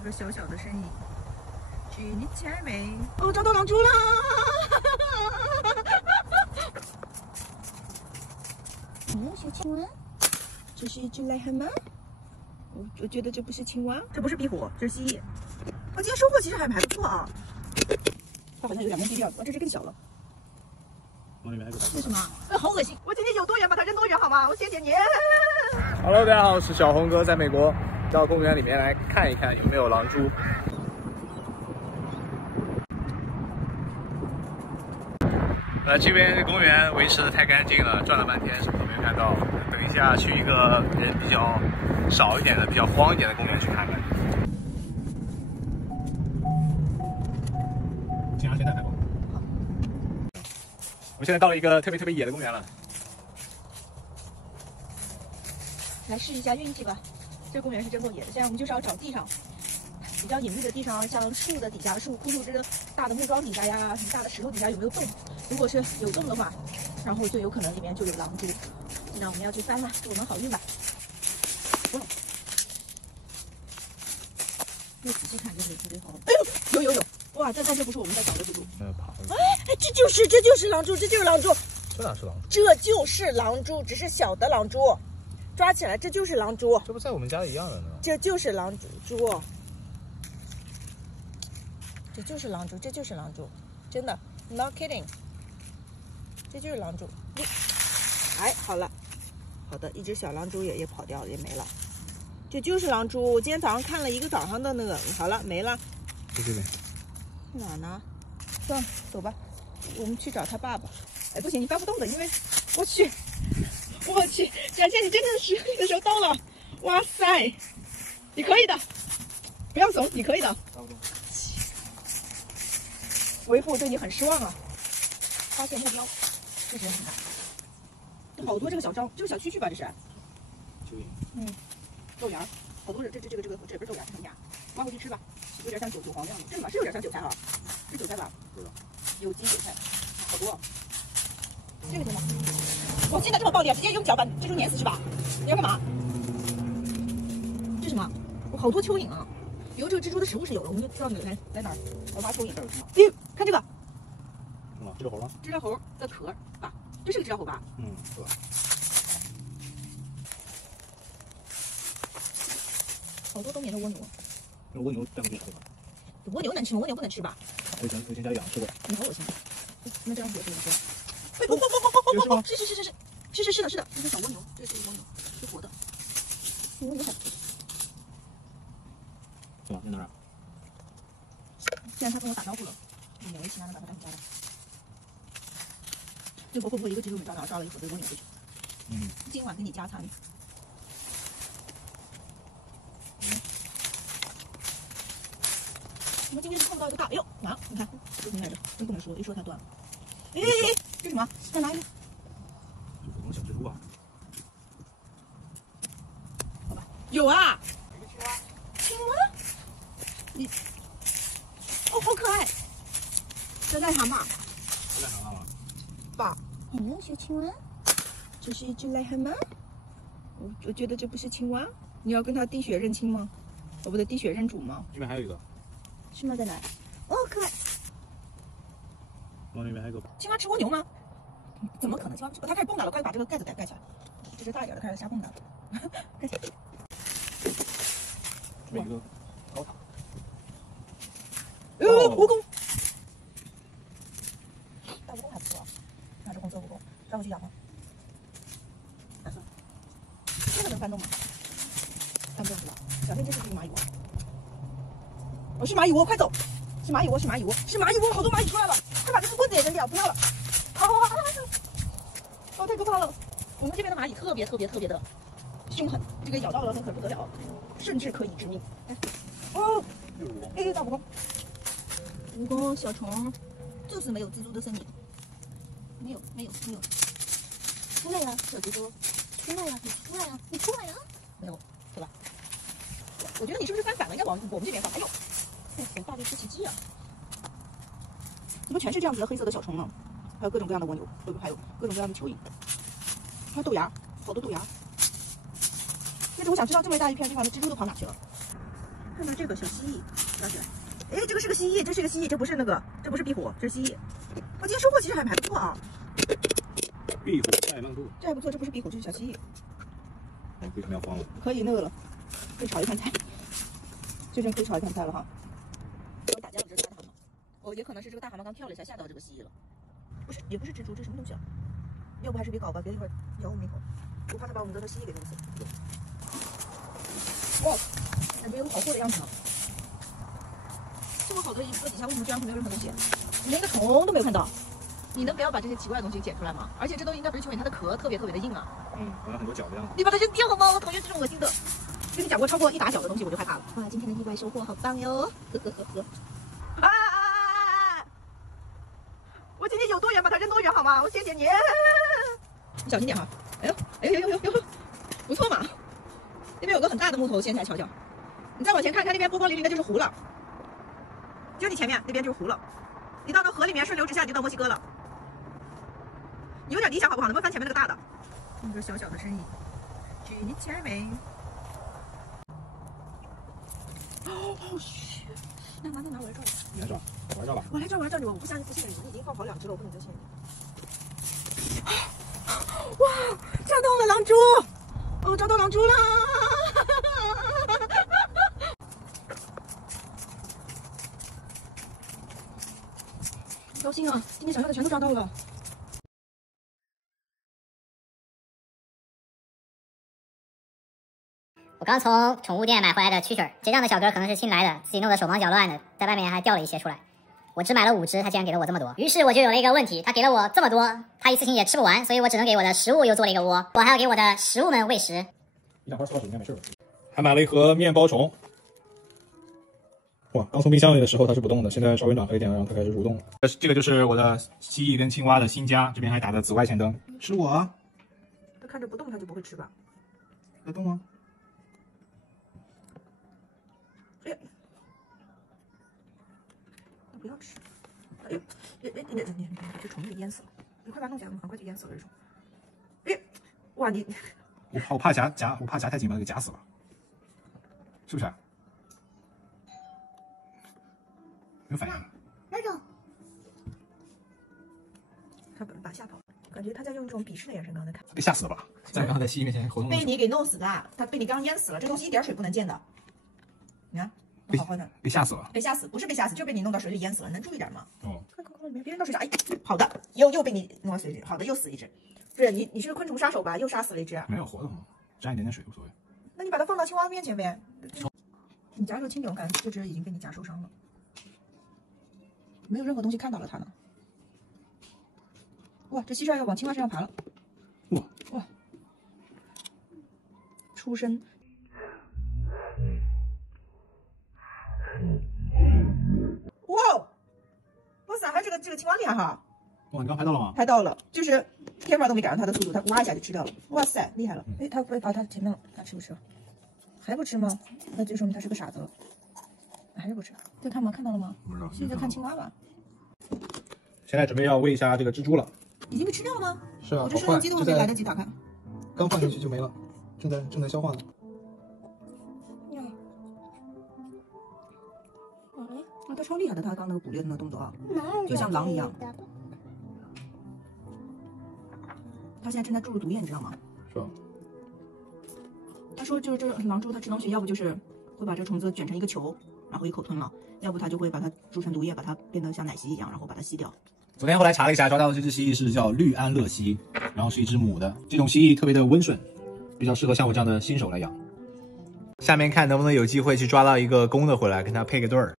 一个小小的身影，距离前面。哦，找到狼蛛了！小青蛙，这是一只癞蛤蟆。我觉得这不是青蛙，这不是壁虎，这是蜥蜴。我今天收获其实还不错啊。它好像有两根低调，哇，这只更小了。往里面还有个。这是什么？好恶心！我今天有多远把它扔多远好吗？我谢谢你。Hello， 大家好，我是小红哥，在美国，到公园里面来看一看有没有狼蛛。这边公园维持的太干净了，转了半天什么都没有看到。等一下去一个人比较少一点的、比较荒一点的公园去看看。青蛙现在还好。我们现在到了一个特别野的公园了。来试一下运气吧。这公园是真够野的，现在我们就是要找地上比较隐秘的地方，像树的底下、树枯树枝的大的木桩底下呀，什么大的石头底下有没有洞？如果是有洞的话，然后就有可能里面就有狼蛛。那我们要去翻了，祝我们好运吧！再仔细看就是特别好。哎呦，有！哇，但这不是我们在找的蜘蛛。哎，这就是狼蛛，这就是狼蛛。这哪是狼蛛？这就是狼蛛，只是小的狼蛛。抓起来，这就是狼蛛。这不在我们家一样的呢。这就是狼蛛。这就是狼蛛，这就是狼蛛，真的 ，not kidding， 这就是狼蛛。哎，好了，好的，一只小狼蛛也跑掉了，也没了。这就是狼蛛，我今天早上看了一个早上的那个，好了，没了。在这边。哪呢？算了，走吧，我们去找他爸爸。哎，不行，你翻不动的，因为我去，展现你真正的实力的时候到了。哇塞，你可以的，不要怂，你可以的。为父对你很失望啊！发现目标，这是很大，这好多这个小招，这个小蛐蛐吧，这是。豆芽，好多这不是豆芽，这什么芽？挖回去吃吧，有点像韭黄那样的，是吗？是有点像韭菜啊，是韭菜吧？有机韭菜，好多。这个行吗？哇，现在这么暴力啊，直接用脚把蜘蛛碾死是吧？你要干嘛？这是什么？我好多蚯蚓啊！以后这个蜘蛛的食物是有的，我们就知道你来哪儿来挖蚯蚓。看这个，什么？知了猴吗？知了猴的壳吧，这是个知了猴吧？是吧？好多冬眠的蜗牛。那蜗牛在不在吃吧？蜗牛能吃吗？蜗牛不能吃吧？我以前家里养吃过。你好恶心！那这样子也可以说。有是吗？是的，这是小蜗牛，这是蜗牛，是活的。蜗牛好。是吧？在哪儿？现在他跟我打招呼了，勉为其难的把他带回家了。这会不会一个蜘蛛没抓到，抓了一伙的蜗牛回去？今晚给你加餐。我们今天是碰到一个大，哎呦，哪？你看，说什么来着？真不能说，一说它断了。哎，这什么？再来一个。就普通小蜘蛛啊。好吧，有啊。青蛙？你，哦，好可爱。这癞蛤蟆。这癞蛤蟆吗？爸。小青蛙。这是一只癞蛤蟆。我觉得这不是青蛙。你要跟它滴血认亲吗？我不得滴血认主吗？这边还有一个。是吗？在哪？哦，可爱。往里面还有个。青蛙吃蜗牛吗？怎么可能？青蛙它开始蹦跶了，快把这个盖子盖起来。这只大一点的开始瞎蹦跶了，盖起来。这边一个高塔。蜈蚣。大蜈蚣还不错，拿着红色蜈蚣，抓回去养吗？打算。这个能翻动吗？翻不动是吧？小心这是不是蚂蚁窝？哦，是蚂蚁窝，快走！是蚂蚁窝，好多蚂蚁出来了，快把这个棍子也扔掉，不要了！哦，太可怕了！我们这边的蚂蚁特别的凶狠，这个咬到了很不得了，甚至可以致命。哦，大蜈蚣，小虫，就是没有蜘蛛的声音，没有，出来呀，小蜘蛛，出来呀，你出来呀，没有，对吧？我觉得你是不是翻反了？应该往我们这边翻。哎呦！大力出奇迹啊！怎么全是这样子的黑色的小虫呢？还有各种各样的蜗牛，还有各种各样的蚯蚓，还有豆芽，好多豆芽。但是我想知道这么大一片地方的蜘蛛都跑哪去了？看到这个小蜥蜴，抓起来。哎，这个是个蜥蜴，这是个蜥蜴，这不是那个，这不是壁虎，这是蜥蜴。我今天收获其实还不错啊。壁虎带浪兔，这还不错，这不是壁虎，这是小蜥蜴。为什么要慌了？可以那个了，可以炒一盘菜，就这可以炒一盘菜了哈。我打架了，这是大蛤蟆。哦，也可能是这个大蛤蟆刚跳了一下，吓到这个蜥蜴了。不是，也不是蜘蛛，这什么东西啊？要不还是别搞吧，别一会儿咬我们一口，我怕它把我们的蜥蜴给弄死。哇，感觉有好货的样子呢。这么好的一个底下，为什么居然会没有任何东西？你连个虫都没有看到。你能不要把这些奇怪的东西捡出来吗？而且这都应该不是蚯蚓，它的壳特别的硬啊。好像很多脚的样子。你把它扔掉好吗？我讨厌这种恶心的。跟你讲过，超过1打脚的东西我就害怕了。哇，今天的意外收获好棒哟！呵呵呵呵。啊！我今天有多远把它扔多远好吗？我谢谢你。你小心点哈。哎呦，哎呦呦呦呦，不错嘛。那边有个很大的木头，掀起来瞧瞧。你再往前看看，那边波光粼粼的就是湖了。就你前面那边就是湖了。你到那河里面顺流直下，你就到墨西哥了。你有点理想好不好？能不能翻前面那个大的？一个小小的身影，举你前面。哦，好虚！那拿，我来照。你来照，我来照吧。我来照你，我不信任你，你已经放跑2只了，我不能再信任你。哇，抓到了狼蛛！哦，抓到狼蛛了！高兴啊！今天想要的全都抓到了。我刚从宠物店买回来的蛐蛐儿，结账的小哥可能是新来的，自己弄得手忙脚乱的，在外面还掉了一些出来。我只买了5只，他竟然给了我这么多，于是我就有了一个问题，他给了我这么多，他一次性也吃不完，所以我只能给我的食物又做了一个窝，我还要给我的食物们喂食。一大包扫帚应该没事吧？还买了一盒面包虫。哇，刚从冰箱里的时候它是不动的，现在稍微暖和一点了，然后它开始蠕动了。这个就是我的蜥蜴跟青蛙的新家，这边还打着紫外线灯。吃我啊！它看着不动，它就不会吃吧？在动吗？哎呀，那不要吃！哎呦，你把这虫给淹死了！你快把它弄起来，很快就淹死了这种。哎，哇你！我怕夹，我怕夹太紧把它给夹死了，是不是啊？没有反应。那种。他把吓跑了，感觉他在用这种鄙视的眼神刚才看。被吓死了吧？在刚才在蜥蜴面前活动。被你给弄死的，他被你刚淹死了，这东西一点水不能见的。你看，好好的。被吓死了。被吓死，不是被吓死，就是被你弄到水里淹死了，能注意点吗？哦。看里面别扔到水上，哎，好的，又被你弄到水里，好的，又死一只。不是你是昆虫杀手吧？又杀死了一只。没有活的吗？沾一点点水无所谓。那你把它放到青蛙面前呗。你夹的时候轻点，我感觉这只已经被你夹受伤了。没有任何东西看到了它呢。哇，这蟋蟀要往青蛙身上爬了。哇！出身。哇塞，还这个青蛙厉害哈！哇，你刚拍到了吗？拍到了，就是 camera 都没赶上它的速度，它哇一下就吃掉了。哇塞，厉害了！哎，它被爬它前面了，它吃不吃？还不吃吗？那就说明它是个傻子了。还是不吃？在看吗？看到了吗？不知道。现在看青蛙吧。现在准备要喂一下这个蜘蛛了。已经被吃掉了吗？是啊，我这摄像机都还没来得及打开，刚放进去就没了，正在消化呢。啊，它超厉害的，它刚那个捕猎的那个动作啊，就像狼一样。它现在正在注入毒液，你知道吗？是吧？他说就是这狼蛛它吃东西，要不就是会把这虫子卷成一个球，然后一口吞了，要不它就会把它注成毒液，把它变得像奶昔一样，然后把它吸掉。昨天后来查了一下，抓到的这只蜥蜴是叫绿安乐蜥，然后是一只母的。这种蜥蜴特别的温顺，比较适合像我这样的新手来养。下面看能不能有机会去抓到一个公的回来，跟它配个对儿。